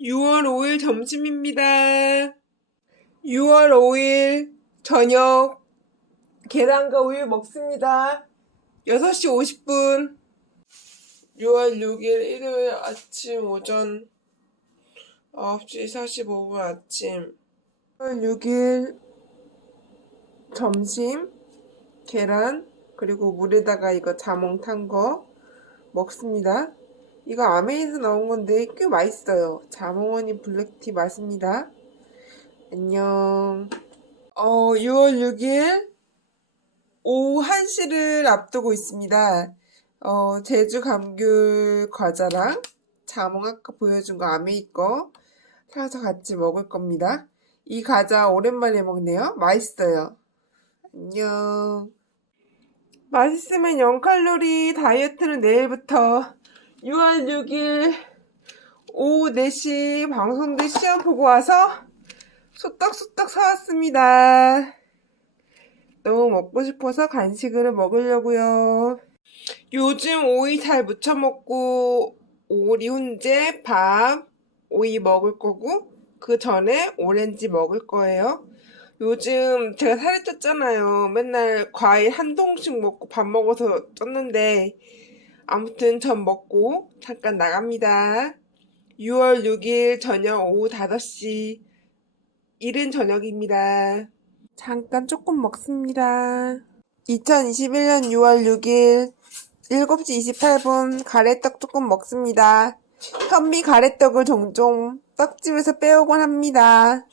6월 5일 점심입니다. 6월 5일 저녁 계란과 우유 먹습니다. 6시 50분 6월 6일 일요일 아침 오전 9시 45분 아침 6월 6일 점심 계란 그리고 물에다가 이거 자몽 탄 거 먹습니다. 이거 아메이에서 나온 건데 꽤 맛있어요. 자몽원이 블랙티 맛입니다. 안녕. 어, 6월 6일 오후 1시를 앞두고 있습니다. 어, 제주 감귤 과자랑 자몽 아까 보여준 거 아메이 거 사서 같이 먹을 겁니다. 이 과자 오랜만에 먹네요. 맛있어요. 안녕. 맛있으면 0칼로리 다이어트는 내일부터 6월 6일 오후 4시 방송대 시험 보고 와서 소떡소떡 사왔습니다. 너무 먹고 싶어서 간식을 먹으려고요. 요즘 오이 잘 무쳐 먹고 오리 훈제, 밥, 오이 먹을 거고 그 전에 오렌지 먹을 거예요. 요즘 제가 살이 쪘잖아요. 맨날 과일 한 통씩 먹고 밥 먹어서 쪘는데 아무튼 전 먹고 잠깐 나갑니다. 6월 6일 저녁 오후 5시 이른 저녁입니다. 잠깐 조금 먹습니다. 2021년 6월 6일 7시 28분 가래떡 조금 먹습니다. 현미 가래떡을 종종 떡집에서 빼오곤 합니다.